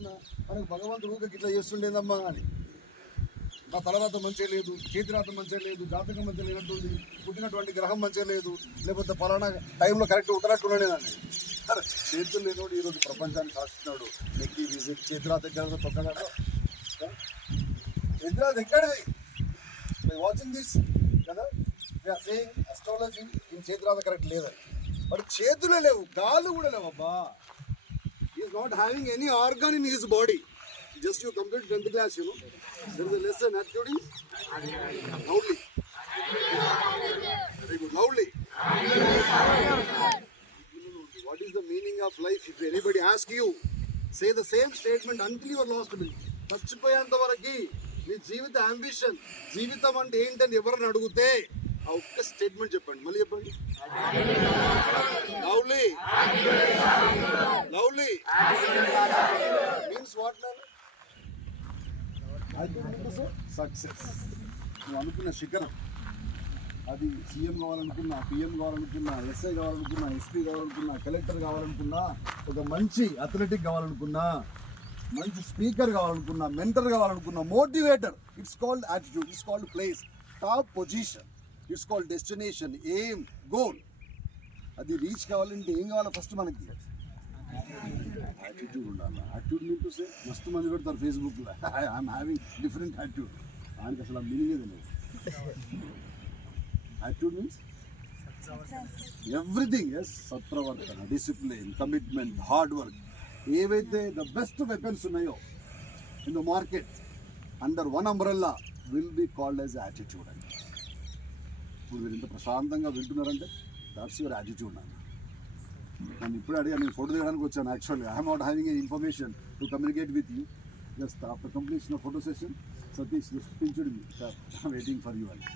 మనకు భగవంతుడు ఊరికి ఇట్లా చేస్తుండేదమ్మా అని. నా తలరాత మంచిగా లేదు, చేతిరాత మంచిగా లేదు, జాతకం మంచిగా లేనట్టుంది, పుట్టినటువంటి గ్రహం మంచిగా లేదు, లేకపోతే పలానా టైంలో కరెక్ట్ ఉండనట్టున్నాడేనండి. సరే, చేతులు లేనోడు ఈరోజు ప్రపంచాన్ని శాసిస్తున్నాడు. నెక్కి విజిట్ చేతిరాత ఎక్కడ తొక్కడాడు, చేతిరాత ఎక్కడది? వాచింగ్ దిస్ కదా, సేయింగ్ అస్ట్రాలజీ ఈ చేతిరాత కరెక్ట్ లేదని. మరి చేతులే లేవు, కాళ్ళు కూడా లేవు అబ్బా. He is not having any organ in his body. Just you complete 10th class, you know. There is a lesson, attitude. Loudly. Very good, loudly. What is the meaning of life? If anybody asks you, say the same statement until you are lost. చచ్చిపోయేంత వరకు మీ జీవిత ambition, జీవితం అంటే ఏంటని ఎవరిని అడిగితే ఆ ఒక్క statement చెప్పండి. మళ్ళీ చెప్పండి. Lovely lovely means what? Success. నువ్వు అనుకున్న శిఖరం, అది సీఎం కావాలనుకున్నా, పిఎం కావాలనుకున్నా, ఎస్ఐ కావాలనుకున్నా, ఎస్పీ కావాలనుకున్నా, కలెక్టర్ కావాలనుకున్నా, ఒక మంచి అథ్లెటిక్ కావాలనుకున్నా, మంచి స్పీకర్ కావాలనుకున్నా, మెంటర్ కావాలనుకున్నా, motivator. It's called attitude, it's called place, top position, it's called destination, aim, goal. అది రీచ్ కావాలంటే ఏం కావాలి? ఫస్ట్ మనకి యాటిట్యూడ్ ఉండాలి. యాటిట్యూడ్ మీన్ టు సే, మస్తు మంది పెడతారు ఫేస్బుక్లో, ఐఎమ్ హ్యావింగ్ డిఫరెంట్ యాటిట్యూడ్. ఆయనకి అసలు ఆ మీనింగ్ తెలియదు. Attitude means everything. ఎస్, సత్ప్రవర్తన, డిసిప్లిన్, కమిట్మెంట్, హార్డ్ వర్క్. ఏవైతే ద బెస్ట్ వెపన్స్ ఉన్నాయో in the market under one umbrella will be called as attitude అండి. ఇప్పుడు మీరు ఇంత ప్రశాంతంగా వింటున్నారంటే దాట్స్ యువర్ యాటిట్యూడ్ అన్న. నన్ను ఇప్పుడే అడిగా, నేను ఫోటో తీయడానికి వచ్చాను. యాక్చువల్గా I'm not having a information to communicate with you. Just after completion of photo session, Satish just pinched me sir, waiting for you అని.